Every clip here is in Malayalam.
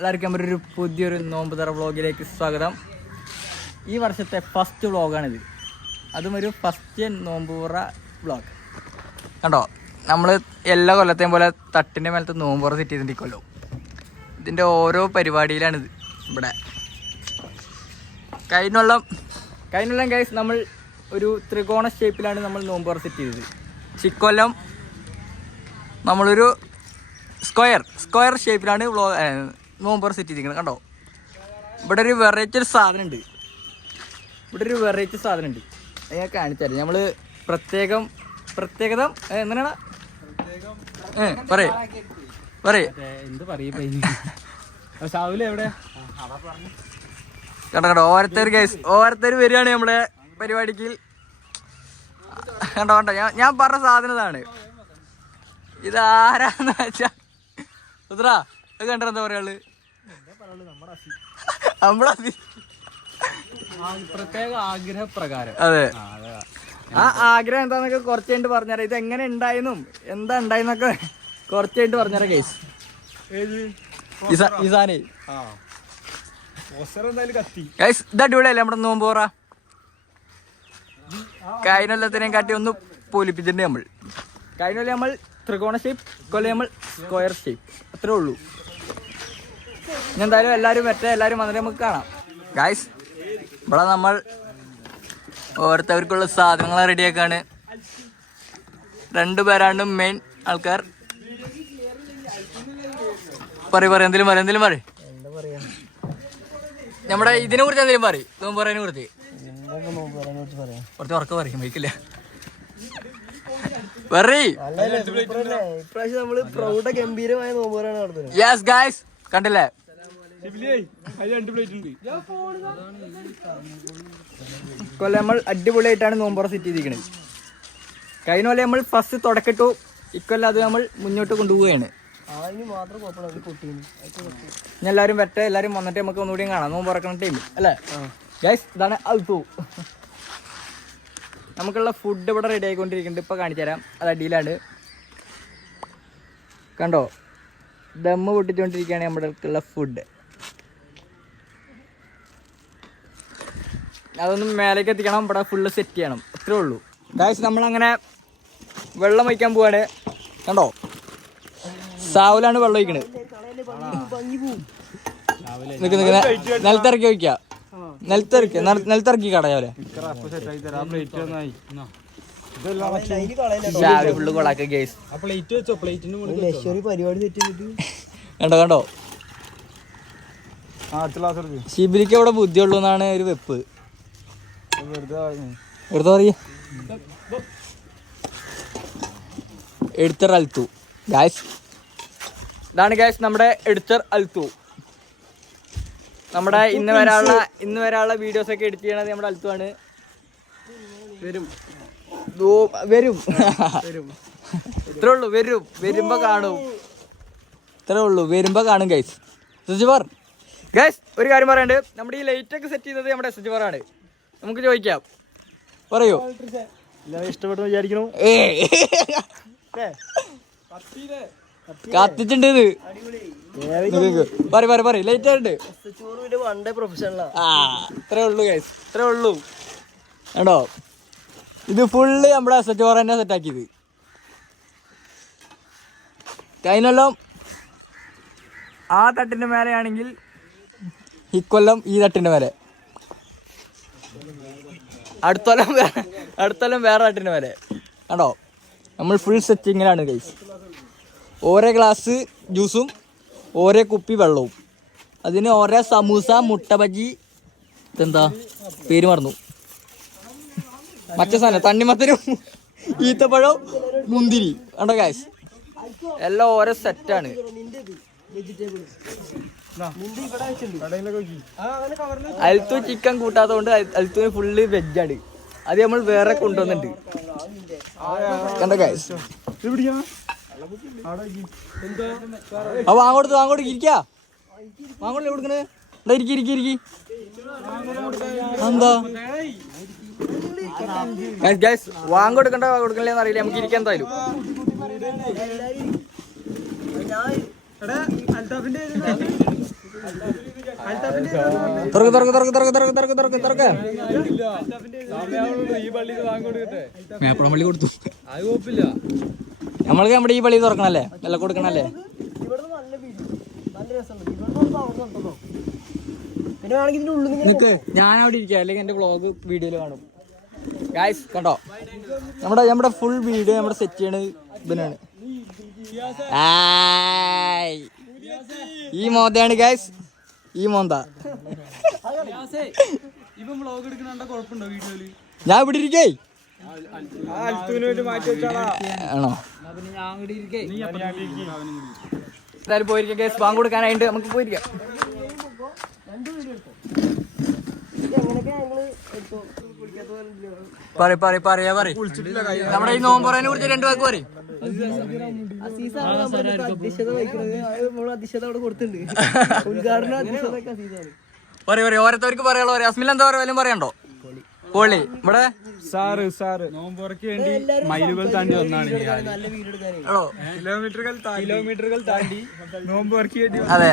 എല്ലാവർക്കും ഒരു പുതിയൊരു നോമ്പ് തുറ വ്ളോഗിലേക്ക് സ്വാഗതം. ഈ വർഷത്തെ ഫസ്റ്റ് വ്ളോഗാണിത്, അതും ഒരു ഫസ്റ്റ് നോമ്പ് തുറ വ്ളോഗ്. കണ്ടോ, നമ്മൾ എല്ലാ കൊല്ലത്തെയും പോലെ തട്ടിൻ്റെ മേലത്തെ നോമ്പ് തുറ സെറ്റ് ചെയ്തിട്ടിരിക്കുമല്ലോ. ഇതിൻ്റെ ഓരോ പരിപാടിയിലാണിത്. ഇവിടെ കഴിഞ്ഞ ഗൈസ് നമ്മൾ ഒരു ത്രികോണ ഷേപ്പിലാണ് നമ്മൾ നോമ്പ് തുറ സെറ്റ് ചെയ്തത്. ഇക്കൊല്ലം നമ്മളൊരു സ്ക്വയർ ഷേപ്പിലാണ് നോമ്പ് തുറ സെറ്റ് ചെയ്തിരിക്കുന്നത്. കണ്ടോ, ഇവിടെ ഒരു വെറൈറ്റി സാധനം ഉണ്ട്. ഞാൻ കാണിച്ചു തരാം. നമ്മൾ പ്രത്യേകത എന്തിനാണ് കണ്ടോ ഓരോരുത്തർ വരികയാണ് നമ്മുടെ പരിപാടിക്ക്. കണ്ടോ ഞാൻ പറഞ്ഞ സാധനം ഇതാണ്. ഇതാരാന്ന് വെച്ചാ ഉദ്രാ കണ്ട എന്താ പറയാള്, പ്രത്യേക ആഗ്രഹപ്രകാരം. അതെ, ആ ആഗ്രഹം എന്താന്നൊക്കെ കുറച്ച് കഴിഞ്ഞിട്ട് പറഞ്ഞുതരാം. ഇത് എങ്ങനെ ഉണ്ടായെന്നും എന്താ ഉണ്ടായെന്നൊക്കെ കുറച്ച് കഴിഞ്ഞിട്ട് പറഞ്ഞുതരാം ഗൈസ്. ഇസാനെ ഗൈസ്, ഇത് അടിപൊളിയല്ലേ നമ്മുടെ നോമ്പ് തുറ. കഴിഞ്ഞ കൊല്ലത്തിനെയും കാട്ടി ഒന്ന് പൊലിപ്പിച്ചിട്ടുണ്ട് നമ്മൾ. കഴിഞ്ഞ കൊല്ലം നമ്മൾ ത്രികോണ ഷേപ്പ്, കൊല്ലം നമ്മൾ സ്ക്വയർ ഷേപ്പ്, അത്രേ ഉള്ളൂ. ഇനി എന്തായാലും എല്ലാവരും വന്നിട്ട് നമുക്ക് കാണാം ഗൈസ്. ഇവിടെ നമ്മൾ ഓരോരുത്തർക്കുള്ള സാധനങ്ങൾ റെഡിയാക്കാണ്. 2 പേരാണ് മെയിൻ ആൾക്കാർ. എന്തെങ്കിലും പറയും നമ്മുടെ ഇതിനെ കുറിച്ച് എന്തെങ്കിലും പറയും. നോമ്പ് പറയാനെ കുറിച്ച് കുറച്ച് ഉറക്കം പറയും, വയ്ക്കില്ല. യെസ് ഗൈസ്, കണ്ടില്ലേ കൊല്ലം നമ്മൾ അടിപൊളിയായിട്ടാണ് നോമ്പുറ സെറ്റ് ചെയ്തിരിക്കുന്നത്. കഴിഞ്ഞ പോലെ നമ്മൾ ഫസ്റ്റ് തുടക്കിട്ടു, ഇക്കൊല്ലം അത് നമ്മൾ മുന്നോട്ട് കൊണ്ടുപോവുകയാണ്. എല്ലാവരും എല്ലാവരും വന്നിട്ട് നമുക്ക് ഒന്നുകൂടി കാണാം നോമ്പ് തുറക്കുന്ന ടൈം അല്ലേ ഗൈസ്. ഇതാണ് അൽത്തു. നമുക്കുള്ള ഫുഡ് ഇവിടെ റെഡി ആയിക്കൊണ്ടിരിക്കുന്നുണ്ട്. ഇപ്പൊ കാണിച്ചു തരാം. അത് അടിയിലാണ്, കണ്ടോ, ദമ്മ് പൊട്ടിച്ചുകൊണ്ടിരിക്കുകയാണ് നമ്മുടെ ഫുഡ്. അതൊന്നും മേലേക്ക് എത്തിക്കണം, ഇവിടെ ഫുള്ള് സെറ്റ് ചെയ്യണം, അത്രേ ഉള്ളൂ ഗൈസ്. നമ്മളങ്ങനെ വെള്ളം വയ്ക്കാൻ പോവാണ്. കണ്ടോ, സാവലാണ് വെള്ളം ഒഴിക്കണത്. നിലത്തിറക്കി വയ്ക്കുക, നിലത്തിറക്കി കടയാവൂലെ. Full കൊളാക്ക guys. കണ്ടോ ഷിബിലിക്ക് അവിടെ ബുദ്ധിയുള്ളൂ എന്നാണ് ഒരു വെപ്പ്. Editor Althu guys. ഇതാണ് ഗൈസ് നമ്മുടെ എഡിറ്റർ അൽത്തു. നമ്മുടെ ഇന്ന് വരാനുള്ള വീഡിയോസ് ഒക്കെ എഡിറ്റ് ചെയ്യണത് നമ്മുടെ അൽത്തു ആണ്. വരും ഇത്രേ ഉള്ളൂ. വരുമ്പോ കാണും ഗൈസ്. സുജിബർ ഗൈസ്, ഒരു കാര്യം പറയാണ്ട്, നമ്മുടെ ഈ ലൈറ്റ് ഒക്കെ സെറ്റ് ചെയ്തത് നമ്മുടെ സുജിബർ ആണ്. നമുക്ക് ചോദിക്കാം, പറയൂ. ഇഷ്ടപ്പെട്ടു വിചാരിക്കണു. കത്തിച്ചിട്ടുണ്ട് പറ ലൈറ്റ് ആയിട്ട്. ഇത്രേ ഉള്ളൂ ഗൈസ്, ഇത്രേ ഉള്ളൂ. കണ്ടോ, ഇത് ഫുള്ള് നമ്മുടെ ചോറ് തന്നെ സെറ്റാക്കിയത്. കഴിഞ്ഞൊല്ലം ആ തട്ടിന്റെ മേലെയാണെങ്കിൽ ഇക്കൊല്ലം ഈ തട്ടിന്റെ മേലെ, അടുത്തൊല്ലം വേറെ തട്ടിന്റെ മേലെ. കണ്ടോ, നമ്മൾ ഫുൾ സെറ്റിങ്ങിലാണ് ഗൈസ്. ഓരോ ഗ്ലാസ് ജ്യൂസും ഓരോ കുപ്പി വെള്ളവും, അതിന് ഓരോ സമൂസ, മുട്ട ബജി, ഇതെന്താ പേര് മറന്നു, മറ്റേ സാധനം തണ്ണിമത്തനും ഈത്തപ്പഴം, മുന്തിരി. കണ്ടോ ഗൈസ്, എല്ലാം ഓരോ സെറ്റാണ്. അൽത്തു ചിക്കൻ കൂട്ടാത്തതുകൊണ്ട് അൽത്തുവിന് ഫുള്ള് വെജാണ്. അത് നമ്മൾ വേറെ കൊണ്ടുവന്നിട്ടുണ്ട്. കണ്ടോ ഗൈസ്, വാങ്ങോട്ട് ഇരിക്കാ. വാങ്ങോട്ടല്ലേ കൊടുക്കണേ? എന്താ ഇരിക്കി എന്താ കൊടുക്കണ്ടേന്ന് അറിയില്ല. നമുക്ക് ഇരിക്കാൻ എന്തായാലും. തുറക്ക് തുറക്ക് തുറക്ക് തുറക്ക് തുറക്ക് തുറക്ക് തുറക്ക് തുറക്ക്. മേപ്പുറം പള്ളി കൊടുത്തു. നമ്മൾക്ക് നമ്മുടെ ഈ പള്ളി തുറക്കണല്ലേ, വില കൊടുക്കണല്ലേ. നിക്ക്, ഞാൻ അവിടെ ഇരിക്കാം, അല്ലെങ്കിൽ എന്റെ വ്ളോഗ് വീഡിയോയിൽ കാണും. ഗായ്സ് കണ്ടോ, നമ്മുടെ ഫുൾ വീഡിയോ നമ്മുടെ സെറ്റ് ചെയ്യണത് ഇതിനാണ്. ഈ മോന്തയാണ് ഗായ്സ്, ഈ മോന്ത. ഞാൻ ഇവിടെ ഇരിക്കേ ആണോ? എന്തായാലും പോയിരിക്കാം ഗായ്സ്, ബാങ്ക് കൊടുക്കാനായിട്ട് നമുക്ക് പോയിരിക്കാം. നമ്മുടെ ഈ നോമ്പറേനെ കുറിച്ച് 2 വാക്ക് പറയും. ഓരോരുത്തർക്ക് പറയാനുള്ള പറയാം. അസ്മിൽ എന്താ പറയാ, പറയണ്ടോ? പൊളി. ഇവിടെ നോമ്പോറയ്ക്ക് വേണ്ടി മൈലുകൾ താണ്ടി വന്നാണ്, കിലോമീറ്ററുകൾ താണ്ടി നോമ്പോറയ്ക്ക് വേണ്ടി. അതെ,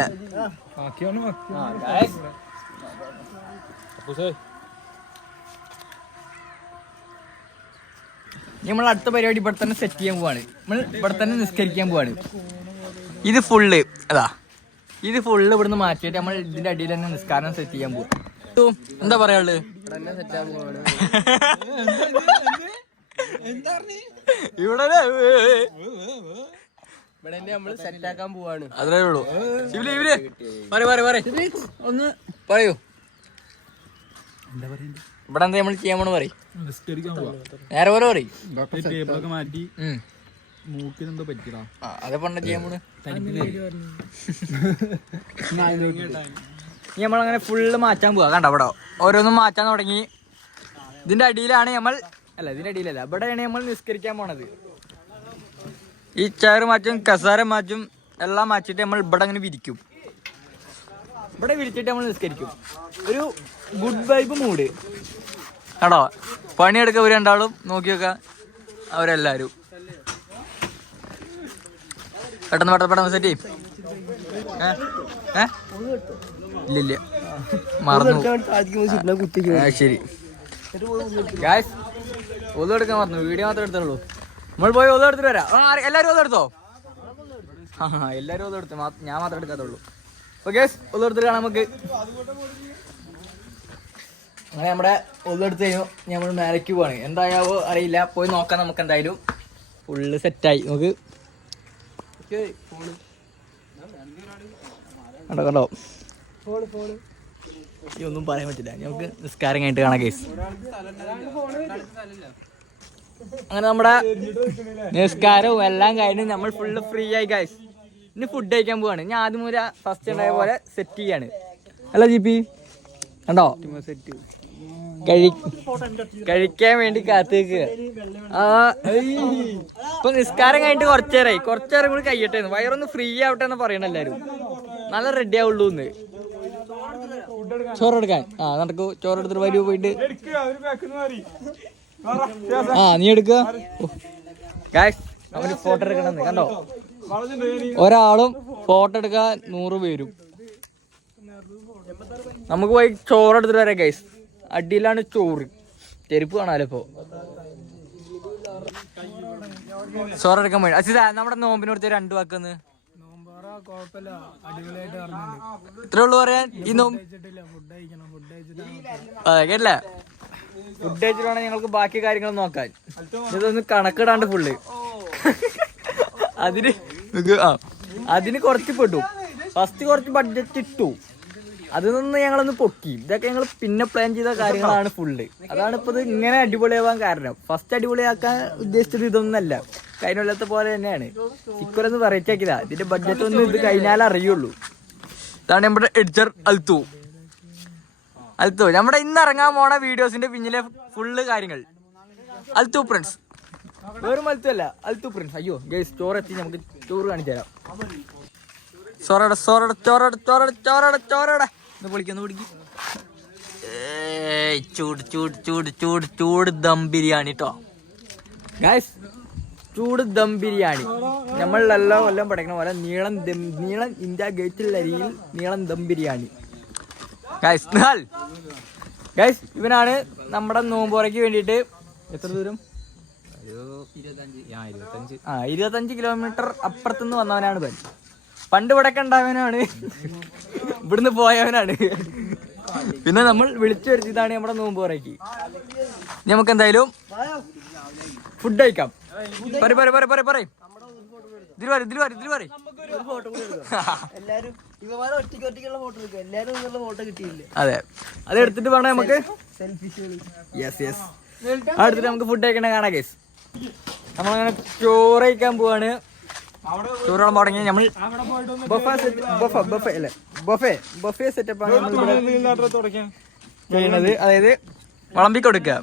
നമ്മൾ അടുത്ത പരിപാടി ഇവിടെ തന്നെ സെറ്റ് ചെയ്യാൻ പോവാണ്. നമ്മൾ ഇവിടെ തന്നെ നിസ്കരിക്കാൻ പോവാണ്. ഇത് ഫുള്ള് ഇത് ഫുള്ള് ഇവിടുന്ന് മാറ്റിയിട്ട് നമ്മൾ ഇതിന്റെ അടിയിൽ തന്നെ നിസ്കാരം സെറ്റ് ചെയ്യാൻ പോവാ. എന്താ പറയാനുള്ളത്? ഇവിടെ സെറ്റാക്കാൻ പോവാണ്, അത്രേ ഉള്ളൂ. ഒന്ന് പറയൂ, ഇവിടെ എന്താ നമ്മൾ ചെയ്യാൻ പോണ പറയും. നേരെ പോലെ പറയും. മാറ്റി മൂക്കിനെന്തോ പറ്റിടാ, അതെ പണ്ട ചെയ്യാൻ പോണ്. നമ്മളങ്ങനെ ഫുള്ള് മാറ്റാൻ പോവാ. കണ്ട ഇവിടെ ഓരോന്നും മാറ്റാൻ തുടങ്ങി. ഇതിന്റെ അടിയിലാണ് ഇതിന്റെ അടിയിലല്ല, ഇവിടെയാണ് നമ്മൾ നിസ്കരിക്കാൻ പോണത്. ഈ ചെയർ മാറ്റും, കസാര മാറ്റും, എല്ലാം മാറ്റിയിട്ട് നമ്മൾ ഇവിടെ അങ്ങനെ വിരിക്കും. ഇവിടെ വിരിച്ചിട്ട് നമ്മൾ നിസ്കരിക്കും. ഒരു ഗുഡ് വൈബ് മൂഡ് കണ്ടോ. പണിയെടുക്കുക ഒരു രണ്ടാളും, നോക്കി വെക്ക അവരെല്ലാരും. പെട്ടെന്ന് പെട്ടെന്ന് സെറ്റ് ചെയ്യും. ഇല്ല മറന്നു. ശരി ഗായ്സ്, ഒതു എടുക്കാൻ മറന്നു. വീഡിയോ മാത്രമേ എടുത്തുള്ളൂ. നമ്മൾ പോയി ഒതു എടുത്തിട്ട് വരാം. എല്ലാവരും ഒതു എടുത്തോ? എല്ലാവരും ഒതു എടുത്തു, ഞാൻ മാത്രമേ എടുക്കാത്തുള്ളൂ. ഓ ഗായ്സ്, ഒതു എടുത്തിട്ട് കാണാം നമുക്ക്. അങ്ങനെ നമ്മുടെ ഒതു എടുത്ത് കഴിഞ്ഞു നമ്മൾ മേലേക്ക് പോവാണ്. എന്തായാവോ അറിയില്ല, പോയി നോക്കാം നമുക്ക്. എന്തായാലും ഫുള്ള് സെറ്റായി. നമുക്ക് കണ്ടോ, ഒന്നും പറയാൻ പറ്റില്ല. നമുക്ക് നിസ്കാരം കഴിഞ്ഞിട്ട് കാണാം ഗൈസ്. അങ്ങനെ നമ്മുടെ നിസ്കാരവും എല്ലാം കഴിഞ്ഞ് നമ്മൾ ഫുള്ള് ഫ്രീ ആയി ഗൈസ്. ഇനി ഫുഡ് കഴിക്കാൻ പോവാണ്. ഞാൻ ആദ്യം ഫസ്റ്റ് ഉണ്ടായ പോലെ സെറ്റ് ചെയ്യാണ്. അല്ല GP കണ്ടോ, കഴിക്കാൻ വേണ്ടി കാത്തേക്കുക. ഇപ്പൊ നിസ്കാരം കഴിഞ്ഞിട്ട് കുറച്ചേരം കൂടി കഴിയട്ടെ, വയറൊന്ന് ഫ്രീ ആവട്ടെ എന്ന് പറയണ എല്ലാരും. നല്ല റെഡി ആവുള്ളൂ എന്ന് ചോറെടുക്കാൻ. നടക്കൂ, ചോറെടുത്തിട്ട് വരൂ പോയിട്ട്. നീ എടുക്കുക. അവന് ഫോട്ടോ എടുക്കണമെന്ന് കണ്ടോ. ഒരാളും ഫോട്ടോ എടുക്കാൻ 100 പേരും. നമുക്ക് പോയി ചോറെടുത്തിട്ട് വരാം ഗൈസ്. അടിയിലാണ് ചോറ്. ചെരുപ്പ് കാണാലോ ഇപ്പൊ. ചോറെടുക്കാൻ പോയി. അച്ഛാ, നമ്മുടെ നോമ്പിന് കൊടുത്ത 2 വാക്കുന്ന് ഇത്രേ ഉള്ളു പറയാൻ. ഈ നോമ്പ് കേട്ടില്ല. ഫുഡ് കഴിച്ചിട്ടാണ് ഞങ്ങൾക്ക് ബാക്കി കാര്യങ്ങൾ നോക്കാൻ. ഇതൊന്ന് കണക്കിടാണ്ട് ഫുള്ള് അതിന് കുറച്ച് പെട്ടു. ഫസ്റ്റ് കുറച്ച് ബഡ്ജറ്റ് ഇട്ടു, അതിൽ നിന്ന് ഞങ്ങളൊന്ന് പൊക്കി. ഇതൊക്കെ ഞങ്ങൾ പിന്നെ പ്ലാൻ ചെയ്ത കാര്യങ്ങളാണ് ഫുള്ള്. അതാണ് ഇപ്പൊ ഇത് ഇങ്ങനെ അടിപൊളിയാവാൻ കാരണം. ഫസ്റ്റ് അടിപൊളിയാക്കാൻ ഉദ്ദേശിച്ചത് ഇതൊന്നല്ല, കഴിഞ്ഞ പോലെ തന്നെയാണ്. ഇക്കൊല്ലൊന്ന് വെറൈറ്റി ആക്കിയതാ. ഇതിന്റെ ബഡ്ജറ്റ് ഒന്നും ഇത് കഴിഞ്ഞാലേ അറിയുള്ളൂ. ഇതാണ് നമ്മുടെ എഡിറ്റർ അൽത്തു. നമ്മുടെ ഇന്ന് ഇറങ്ങാൻ പോണ വീഡിയോസിന്റെ പിന്നിലെ ഫുള്ള് കാര്യങ്ങൾ അൽത്തു പ്രിൻസ്. വേറും അൽത്തു അല്ല, അൽത്തു പ്രിൻസ്. അയ്യോ ഗൈസ്, ചോറെത്തി. നമുക്ക് ചോറ് കാണിച്ചു തരാം. ചൂട് ദം ബിരിയാണി കേട്ടോ ഗൈസ്. ചൂട് ദം ബിരിയാണി നമ്മളെല്ലാം കൊല്ലം പഠിക്കണ പോലെ നീളം ഇന്ത്യ ഗേറ്റിൽ അരിയിൽ നീളം ദം ബിരിയാണി. ഗൈസ് ഇവനാണ് നമ്മുടെ നോമ്പോറയ്ക്ക് വേണ്ടിയിട്ട് എത്ര ദൂരം 25 കിലോമീറ്റർ അപ്പുറത്തുനിന്ന് വന്നവനാണ് ഇവൻ. പണ്ട് ഇവിടെ ഉണ്ടായവനാണ്, ഇവിടുന്ന് പോയവനാണ്. പിന്നെ നമ്മൾ വിളിച്ചു വരുത്തിയതാണ് നമ്മുടെ നോമ്പോറയ്ക്ക്. നമുക്ക് എന്തായാലും ഫുഡ് കഴിക്കാം. പറയും അതെ, അത് എടുത്തിട്ട് വേണം നമുക്ക് അടുത്തിട്ട് നമുക്ക് ഫുഡ് കഴിക്കണ കാണാം ഗൈസ്. നമ്മളങ്ങനെ ചോറ് കഴിക്കാൻ പോവാണ്. ചോറോളം തുടങ്ങി നമ്മൾ ബൊഫേ സെറ്റപ്പ് ആണ് ചെയ്യുന്നത്. അതായത് വിളമ്പി കൊടുക്കുക.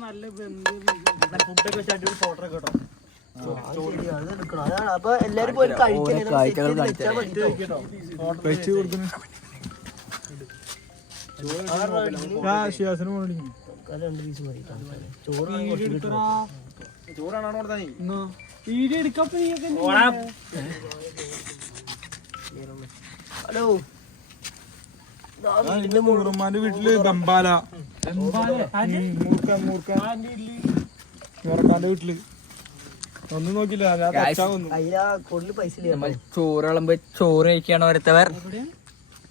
ഹലോ, മൂറുമാന്റെ വീട്ടില് ബംബാല മൂർക്കാന്റെ വീട്ടില് ഒന്നും നോക്കില്ല. ചോറ് വിളമ്പ് ചോറ് കഴിക്കാണ് ഒരുത്തവർ.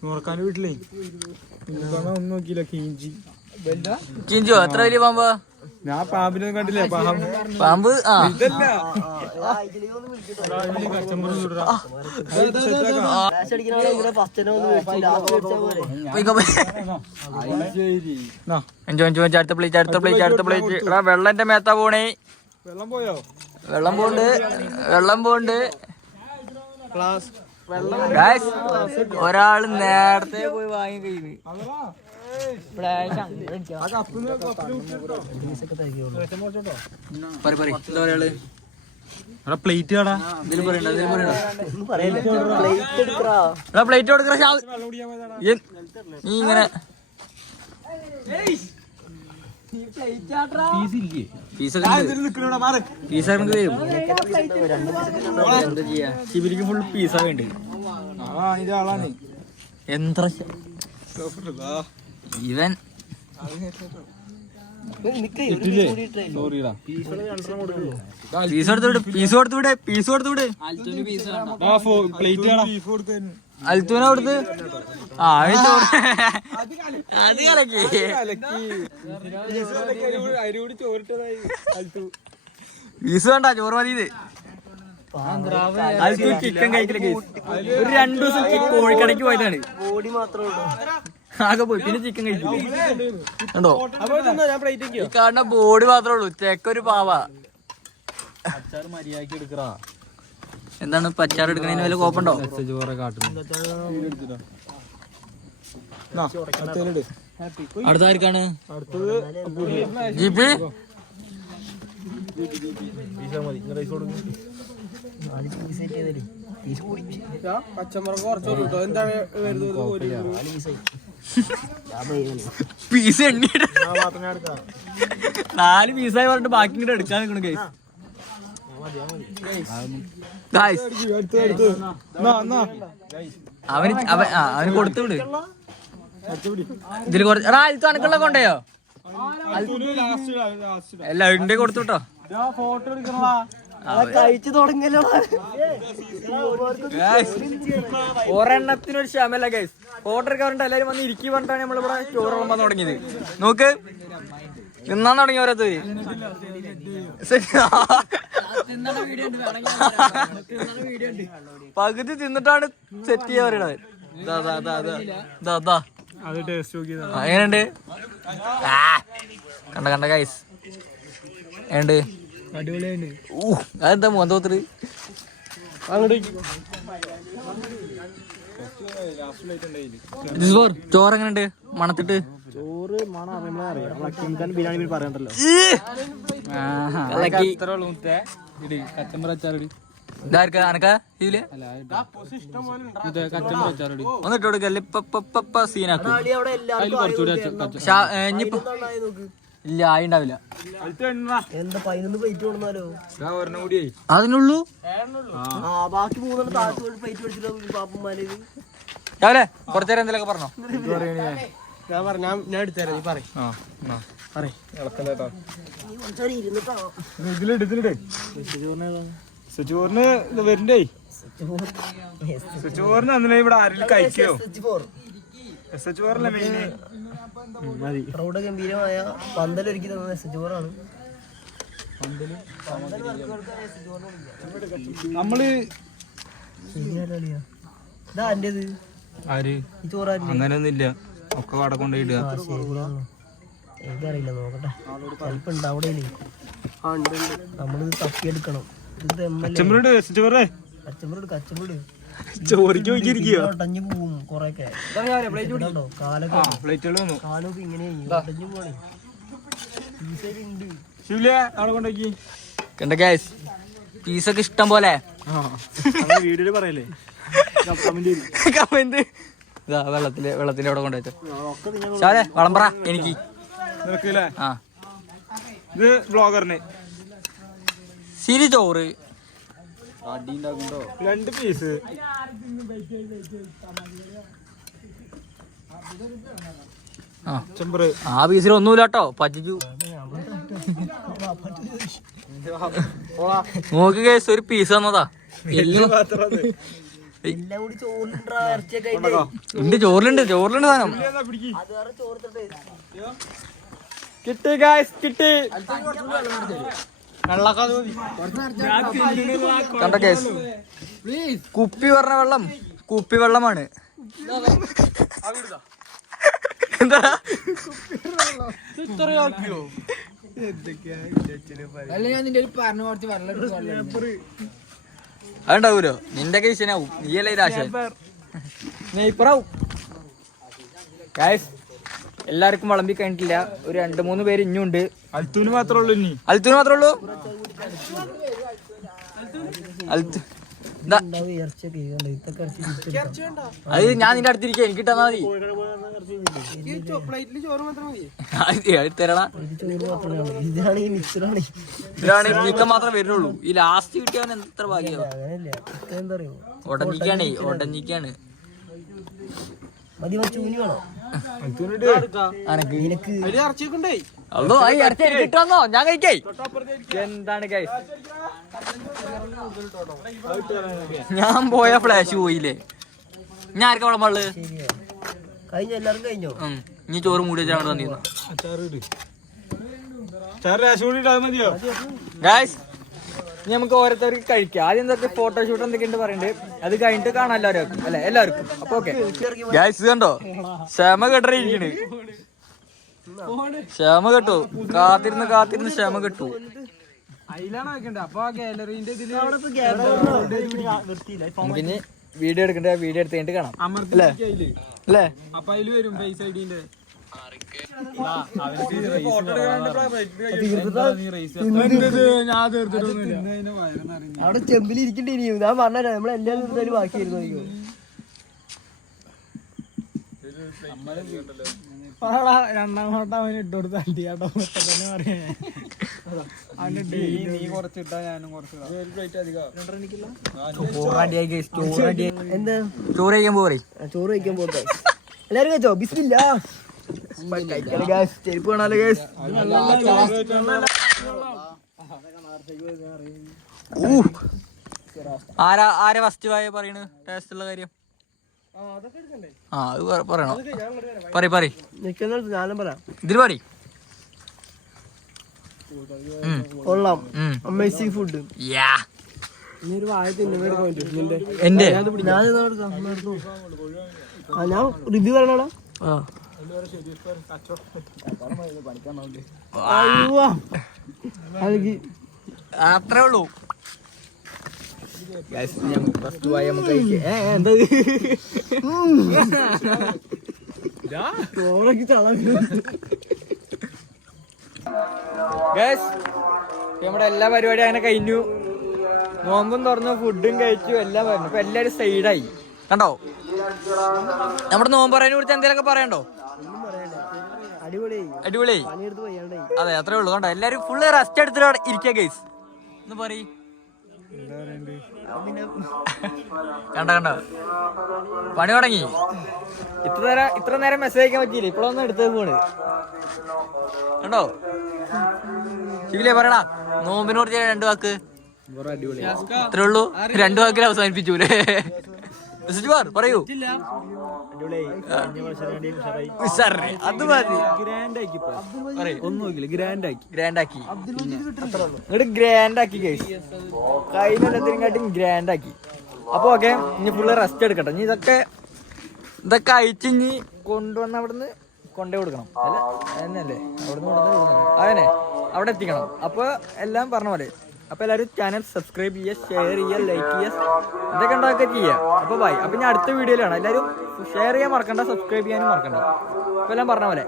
മൂർക്കാന്റെ വീട്ടിലേ ഒന്നും നോക്കില്ല. കിഞ്ചോ എത്ര വലിയ പാമ്പാ? ഞാൻ പാമ്പിനെ കണ്ടില്ലേ? പാമ്പ് ഇതല്ല. അടുത്ത പ്ലേറ്റ്. വെള്ളന്റെ മേത്ത പോണേ. വെള്ളം പോയോ? വെള്ളം പോണ്ട്. ഒരാള് നേരത്തെ പോയി വാങ്ങി കഴിയുന്നു. പ്ലേറ്റ് കടാ പ്ലേറ്റ് കൊടുക്കണ നീ ഇങ്ങനെ ശിബിരിക്ക് ഫുൾ പീസാ വേണ്ടി. ആളാണ് എന്താ ഇവൻ പീസ് കൊടുത്തുവിടെ. അൽത്തൂനെ കൊടുത്ത് അത് കലക്കി. പീസ് വേണ്ട, ചോറ് മതി. അൽത്തു ചിക്കൻ കഴിക്കലൊക്കെ ഒരു 2 ദിവസം കോഴിക്കടയ്ക്ക് പോയതാണ്. ആകെ പോയി. പിന്നെ ചിക്കൻ കഴിക്കും. കണ്ടോ, ഈ കാണുന്ന ബോഡി മാത്രമേ ഉള്ളൂ. ചെക്കൊരു പാവ. എന്താണ് പച്ചാറ് എടുക്കണതിന് വല്ല കോപ്പുണ്ടോ? അടുത്ത ആർക്കാണ്? ജീപ്പ് പീസ് എണ്ണിട്ട് 4 പീസായി പറഞ്ഞിട്ട് ബാക്കി ഇങ്ങോട്ട് എടുക്കാൻ നിൽക്കണം ഗൈസ്. അവന് കൊടുത്തു വിട്. ഇതില് കുറച്ച് ആദ്യത്തെ അനക്കുള്ള കൊണ്ടയോ അല്ല ഉണ്ടെ കൊടുത്തു കേട്ടോ. ഒരെണ്ണത്തിനൊരു ക്ഷമല്ല ഗൈസ്. ഫോട്ടോ എടുക്കാൻ പറഞ്ഞിട്ട് എല്ലാരും വന്ന് ഇരിക്കി പറഞ്ഞിട്ടാണ് നമ്മളിവിടെ ചോറ് വിളമ്പാൻ തുടങ്ങിയത്. നോക്ക്, തിന്നാൻ തുടങ്ങി ഓരോരുത്തർ. പകുതി തിന്നിട്ടാണ് സെറ്റ് ചെയ്യാൻ പറയണത്. എങ്ങനെയുണ്ട്? കണ്ട ഗൈസ് ഏണ്ട് അതെന്താ മോന്തോത്തില് ചോറ് എങ്ങനെയുണ്ട് മണത്തിട്ട്? ചോറ് ബിരിയാണി പറയണ്ടല്ലോ. ഒന്നിട്ട് കൊടുക്കല്ലേ സീനാക്കും. ഇല്ല ആയിണ്ടാവില്ല. അതിനുള്ളൂ രാവിലെ കുറച്ചേരം എന്തെങ്കിലുമൊക്കെ പറഞ്ഞോ. ഞാൻ എടുത്തരാം നീ പറയും ഇതിലിട് സുജൂറിന് വരണ്ടേ സുജൂറിന് അന്നേ ഇവിടെ ആരെങ്കിലും കഴിക്കോ ഗംഭീരമായ പന്തലൊരുക്കി തന്ന ചോറാണ്. നമ്മള് അങ്ങനെയൊന്നുമില്ല ഒക്കെ കട കൊണ്ടുപോയിടുക. എനിക്കറിയില്ല, നോക്കട്ടെ. ചിലപ്പോ ഉണ്ടാവൂടെ. നമ്മളിത് തപ്പിയെടുക്കണം. ഒടഞ്ഞു പോവും കൊറേക്കെ. കാലൊക്കെ ഇങ്ങനെ ഒടഞ്ഞു പോണേ. കണ്ട ഗൈസ്, പീസൊക്കെ ഇഷ്ടം പോലെ. വീഡിയോയില് പറയല്ലേ കമന്റ് വെള്ളത്തിന്റെ അവിടെ കൊണ്ടുവച്ചോ. ശാലെ വളമ്പറ എനിക്ക് ആ ഇത് ബ്ലോഗറിന് സിരി ചോറ് 2 പീസ്. ആ പീസിൽ ഒന്നുമില്ല കേട്ടോ, പറ്റിച്ചു. നോക്ക് കേസ്, ഒരു പീസ് തന്നതാ. ചോറിലുണ്ട് സാധനം. കിട്ടി ഗായ്സ്, കിട്ടി. കണ്ട കേസ്, കുപ്പി പറഞ്ഞ വെള്ളം കുപ്പി വെള്ളമാണ്. എന്താ അതുണ്ടാവൂലോ, നിന്റെ കേസിനാവും. നീയല്ലേ രാശ നെയ്പ്പറാവും. ഗായ്സ്, എല്ലാവർക്കും വിളമ്പി കഴിഞ്ഞിട്ടില്ല. ഒരു 2-3 പേര് ഇഞ്ഞുണ്ട്. അൽത്തൂന് മാത്രമേ ഉള്ളൂ. അൽത്തൂന് മാത്രമേ ഉള്ളൂ. അത് ഞാൻ നിന്റെ അടുത്തിരിക്കുക, എനിക്ക് ഇട്ടാ മതി. തരണ ഇതിലാണ് ചിക്കൻ മാത്രമേ വരുന്നുള്ളൂ. ഈ ലാസ്റ്റ് കിട്ടിയവൻ എത്ര ഭാഗ്യം. ഒടഞ്ഞിക്കാണ്. അതോ ആ ഇറച്ചി കിട്ടുന്നോ, ഞാൻ കഴിക്കേ. എന്താണ് ഗൈസ്, ഞാൻ പോയ ഫ്ലാഷ് പോയില്ലേ. ഞാൻ ആർക്കാ വെള്ളം പാടില് കഴിഞ്ഞോ? ഇനി ചോറ് മൂടി വെച്ചാൽ തന്നിരുന്നു. ഗൈസ്, ഇനി നമുക്ക് ഓരോരുത്തർക്ക് കഴിക്കാം. ആദ്യം എന്തൊക്കെ ഫോട്ടോഷൂട്ട് എന്തൊക്കെയുണ്ട് പറയുന്നുണ്ട്. അത് കഴിഞ്ഞിട്ട് കാണാം എല്ലാവർക്കും, അല്ലെ എല്ലാവർക്കും. അപ്പൊ ഓക്കെ ഗൈസ്, കണ്ടോ ക്ഷമ കെട്ടിരിക്കണ്. ക്ഷമ കെട്ടു, കാത്തിരുന്ന് ക്ഷമ കെട്ടു. നമുക്കിനി വീഡിയോ എടുക്കണ്ട, വീഡിയോ എടുത്ത് കഴിഞ്ഞിട്ട് കാണാം അല്ലേ അല്ലേ. അവിടെ ചെമ്പിൽ ഇരിക്കണ്ടേ. ഞാൻ പറഞ്ഞ നമ്മളെല്ലാരും തീർത്താലും ബാക്കിയായിരുന്നു. രണ്ടാം ഫോട്ടോ അവന് ഇട്ടുകൊടുത്ത കേട്ടോ. പറയാ നീ കുറച്ചിട്ടാ ഞാനും കുറച്ച്. എന്താ ചോറ് കഴിക്കാൻ പോരെ? ചോറ് കഴിക്കാൻ പോട്ടെ. എല്ലാരും കഴിച്ചോ? ബിസ്മില്ലാ. ചെരുപ്പ് കാണാലോ ഗൈസ്. ആരാ ഫസ്റ്റ് വായ പറയണ് ടേസ്റ്റ് ഉള്ള കാര്യം? ആ അത് പറയണോ? പറ ഞാനും പറയാം. ഇതിൽ പറ. കൊള്ളാം, അമേസിംഗ് ഫുഡ്. എന്റെ ഞാൻ റിവ്യൂ പറയണോടാ. അത്രേ ഉള്ളൂ. ഫസ്റ്റ് പോയ നമുക്ക് എന്താ നമ്മുടെ എല്ലാ പരിപാടിയും അങ്ങനെ കഴിഞ്ഞു. നോമ്പും തുറന്നു, ഫുഡും കഴിച്ചു, എല്ലാം പറഞ്ഞു. ഇപ്പൊ എല്ലാരും സൈഡായി കണ്ടോ. നമ്മുടെ നോമ്പ് പറയാനെ കുറിച്ച് എന്തെങ്കിലുമൊക്കെ പറയണ്ടോ? അടിപൊളിയായി. അതെ, അത്രേ ഉള്ളൂ. കണ്ടോ എല്ലാരും ഫുള്ള് റെസ്റ്റ് എടുത്തിട്ട് ഇരിക്കുക ഗൈസ്. ഒന്ന് പറയ്. കണ്ടോ പണി തുടങ്ങി. ഇത്ര നേരം മെസ്സേജ് അയക്കാൻ പറ്റിയില്ല, ഇപ്പോഴൊന്നും എടുത്തത് പോണ് കണ്ടോ. ശിവിലേ പറയണ നോമ്പിനെ കുറിച്ച് 2 വാക്ക്. ഇത്രേ ഉള്ളൂ, 2 വാക്കിൽ അവസാനിപ്പിച്ചൂലേ. പറയൂ. അത് മതി. ഗ്രാൻഡാക്കി കയ്യിലെല്ലാത്തിനെക്കാട്ടും ഗ്രാൻഡാക്കി. അപ്പൊ ഓക്കെ, ഇനി ഫുള്ള് റെസ്റ്റ് എടുക്കട്ടെ. ഇനി ഇതൊക്കെ അയച്ച് ഇനി കൊണ്ടുവന്ന് അവിടുന്ന് കൊണ്ടേ കൊടുക്കണം. അല്ല എന്നല്ലേ അവിടുന്ന് കൊണ്ടുവന്ന് അതന്നെ അവിടെ എത്തിക്കണം. അപ്പൊ എല്ലാം പറഞ്ഞ പോലെ. അപ്പൊ എല്ലാവരും ചാനൽ സബ്സ്ക്രൈബ് ചെയ്യുക, ഷെയർ ചെയ്യുക, ലൈക്ക് ചെയ്യുക, ഇതൊക്കെ ഉണ്ടാക്കുക ചെയ്യുക. അപ്പൊ ബൈ. അപ്പൊ ഞാൻ അടുത്ത വീഡിയോയിലാണ്. എല്ലാവരും ഷെയർ ചെയ്യാൻ മറക്കണ്ട, സബ്സ്ക്രൈബ് ചെയ്യാനും മറക്കണ്ട. അപ്പൊ എല്ലാം പറഞ്ഞ പോലെ.